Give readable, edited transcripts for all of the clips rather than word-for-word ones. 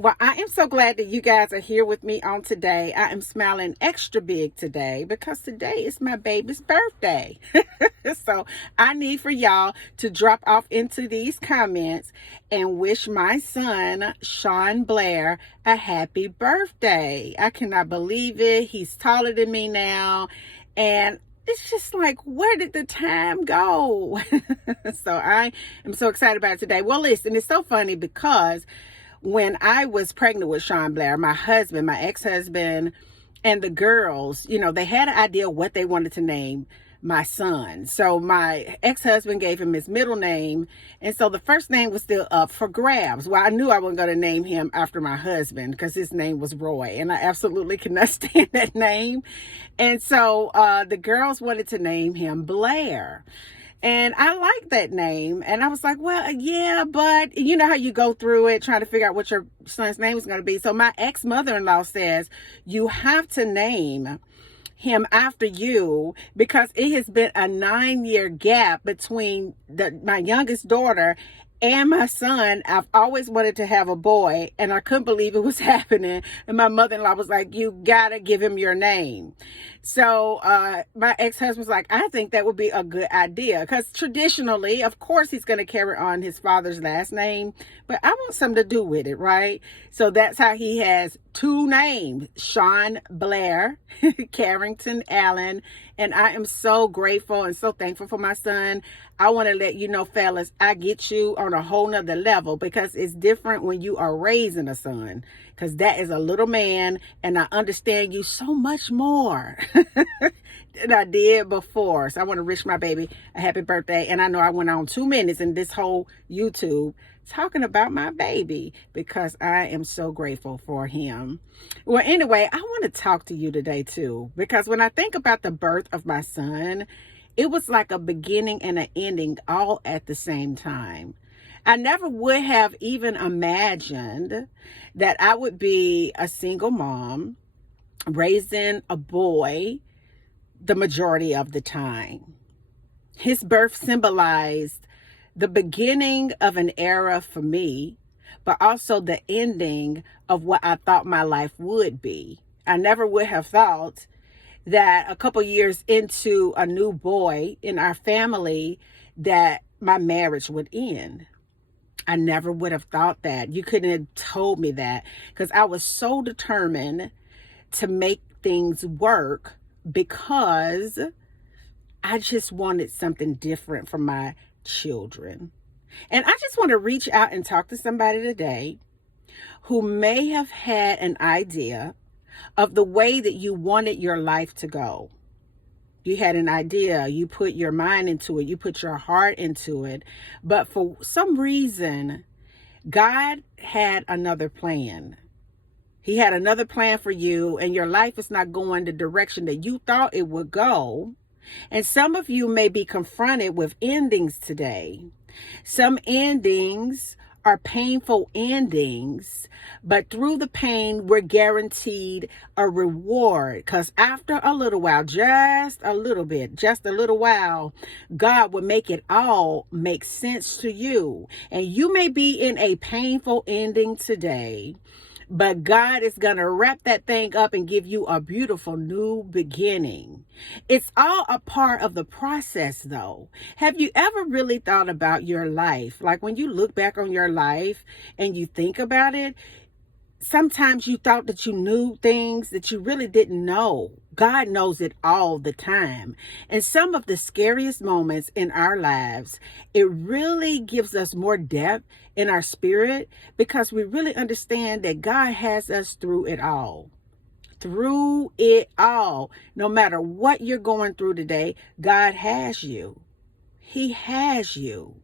Well, I am so glad that you guys are here with me on today. I am smiling extra big today because today is my baby's birthday. So I need for y'all to drop off into these comments and wish my son, Sean Blair, a happy birthday. I cannot believe it. He's taller than me now. And it's just like, where did the time go? So I am so excited about it today. Well, listen, it's so funny because when I was pregnant with Sean Blair, my husband, my ex-husband, and the girls, they had an idea what they wanted to name my son. So my ex-husband gave him his middle name. And so the first name was still up for grabs. Well, I knew I wasn't going to name him after my husband because his name was Roy. And I absolutely could not stand that name. And so the girls wanted to name him Blair. And I like that name. And I was like, well, yeah, but you know how you go through it trying to figure out what your son's name is going to be. So my ex-mother-in-law says, you have to name him after you because it has been a 9-year gap between my youngest daughter and my son. I've always wanted to have a boy and I couldn't believe it was happening. And my mother-in-law was like, you gotta give him your name. So my ex-husband was like, I think that would be a good idea because traditionally, of course, he's going to carry on his father's last name, but I want something to do with it, right? So that's how he has 2 names, Sean Blair, Carrington Allen. And I am so grateful and so thankful for my son. I want to let you know, fellas, I get you on a whole nother level because it's different when you are raising a son, because that is a little man and I understand you so much more than I did before. So I want to wish my baby a happy birthday. And I know I went on 2 minutes in this whole YouTube talking about my baby because I am so grateful for him. Well, anyway, I want to talk to you today too, because when I think about the birth of my son, it was like a beginning and an ending all at the same time. I never would have even imagined that I would be a single mom raising a boy the majority of the time. His birth symbolized the beginning of an era for me, but also the ending of what I thought my life would be. I never would have thought that a couple years into a new boy in our family that my marriage would end. I never would have thought that. You couldn't have told me that because I was so determined to make things work because I just wanted something different for my children. And I just want to reach out and talk to somebody today who may have had an idea of the way that you wanted your life to go. You had an idea, you put your mind into it, you put your heart into it, but for some reason, God had another plan. He had another plan for you, and your life is not going the direction that you thought it would go. And some of you may be confronted with endings today. Some endings are painful endings, but through the pain, we're guaranteed a reward. Because after a little while, just a little while, God will make it all make sense to you. And you may be in a painful ending today, but God is going to wrap that thing up and give you a beautiful new beginning. It's all a part of the process, though. Have you ever really thought about your life? Like when you look back on your life and you think about it, sometimes you thought that you knew things that you really didn't know. God knows it all the time. And some of the scariest moments in our lives, it really gives us more depth in our spirit because we really understand that God has us through it all. Through it all. No matter what you're going through today, God has you. He has you.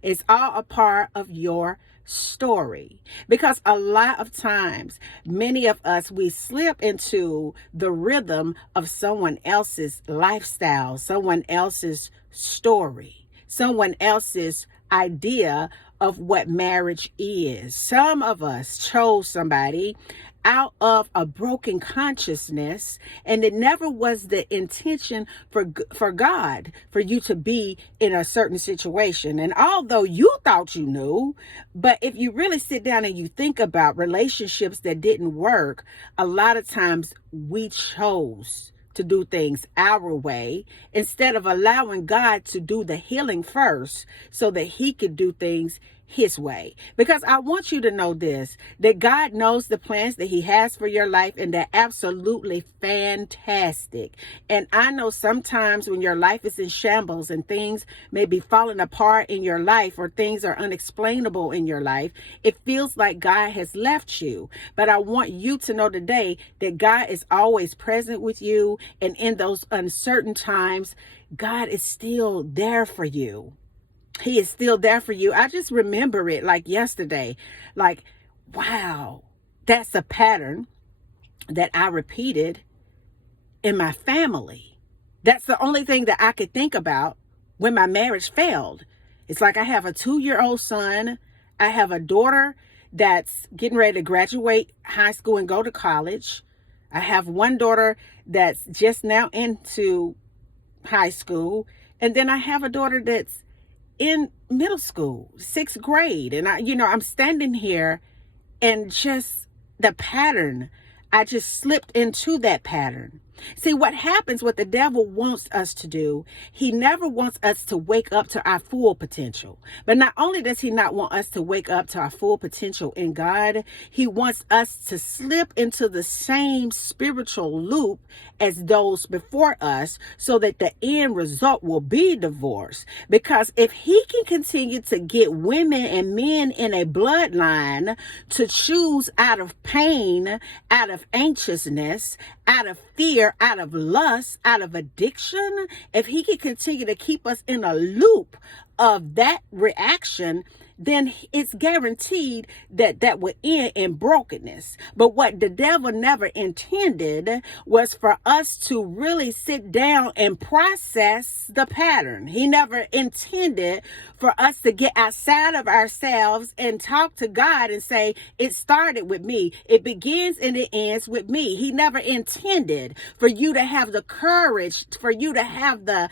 It's all a part of your story. Because a lot of times, many of us, we slip into the rhythm of someone else's lifestyle, someone else's story, someone else's idea of what marriage is. Some of us chose somebody out of a broken consciousness, and it never was the intention for God for you to be in a certain situation. And although you thought you knew, but if you really sit down and you think about relationships that didn't work, a lot of times we chose to do things our way instead of allowing God to do the healing first so that he could do things his way. Because I want you to know this, that God knows the plans that he has for your life, and they're absolutely fantastic. And I know sometimes when your life is in shambles and things may be falling apart in your life, or things are unexplainable in your life, it feels like God has left you. But I want you to know today that God is always present with you, and in those uncertain times, God is still there for you. He is still there for you. I just remember it like yesterday. Like, wow, that's a pattern that I repeated in my family. That's the only thing that I could think about when my marriage failed. It's like I have a 2-year-old son. I have a daughter that's getting ready to graduate high school and go to college. I have one daughter that's just now into high school. And then I have a daughter that's in middle school, 6th grade. And I'm standing here, and just the pattern, I just slipped into that pattern. See, what happens, what the devil wants us to do, he never wants us to wake up to our full potential. But not only does he not want us to wake up to our full potential in God, he wants us to slip into the same spiritual loop as those before us, so that the end result will be divorce. Because if he can continue to get women and men in a bloodline to choose out of pain, out of anxiousness, out of fear, out of lust, out of addiction, if he can continue to keep us in a loop of that reaction, then it's guaranteed that that will end in brokenness. But what the devil never intended was for us to really sit down and process the pattern. He never intended for us to get outside of ourselves and talk to God and say, it started with me. It begins and it ends with me. He never intended for you to have the courage, for you to have the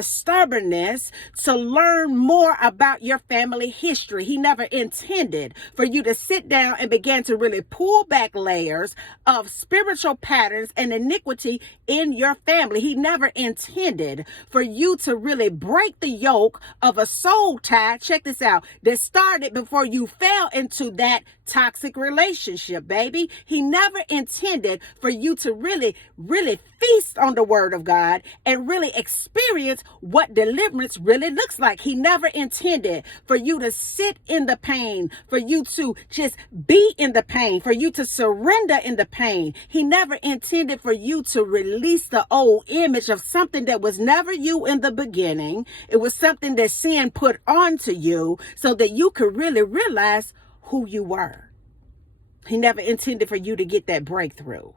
stubbornness to learn more about your family history. He never intended for you to sit down and begin to really pull back layers of spiritual patterns and iniquity in your family. He never intended for you to really break the yoke of a soul tie, check this out, that started before you fell into that toxic relationship, baby. He never intended for you to really feast on the word of God and really experience what deliverance really looks like. He never intended for you to sit in the pain, for you to just be in the pain, for you to surrender in the pain. He never intended for you to release the old image of something that was never you in the beginning. It was something that sin put onto you so that you could really realize who you were. He never intended for you to get that breakthrough.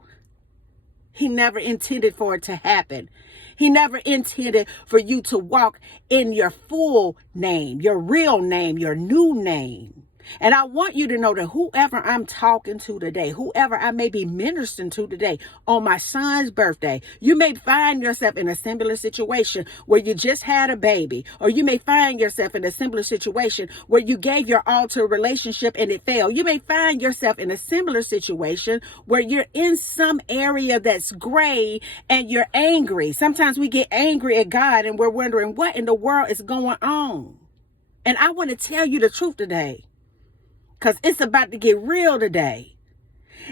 He never intended for it to happen. He never intended for you to walk in your full name, your real name, your new name. And I want you to know that whoever I'm talking to today, whoever I may be ministering to today on my son's birthday, you may find yourself in a similar situation where you just had a baby, or you may find yourself in a similar situation where you gave your all to a relationship and it failed. You may find yourself in a similar situation where you're in some area that's gray and you're angry. Sometimes we get angry at God and we're wondering what in the world is going on. And I want to tell you the truth today, because it's about to get real today,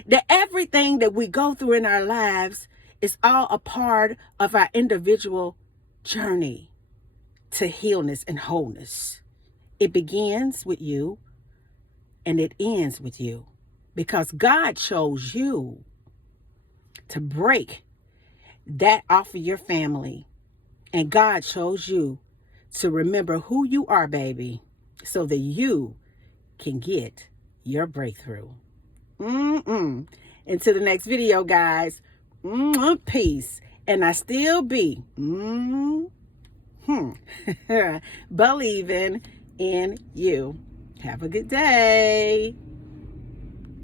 that everything that we go through in our lives is all a part of our individual journey to healness and wholeness. It begins with you and it ends with you, because God chose you to break that off of your family. And God chose you to remember who you are, baby, so that you can get your breakthrough. Until the next video, guys. Peace. And I still be believing in you. Have a good day.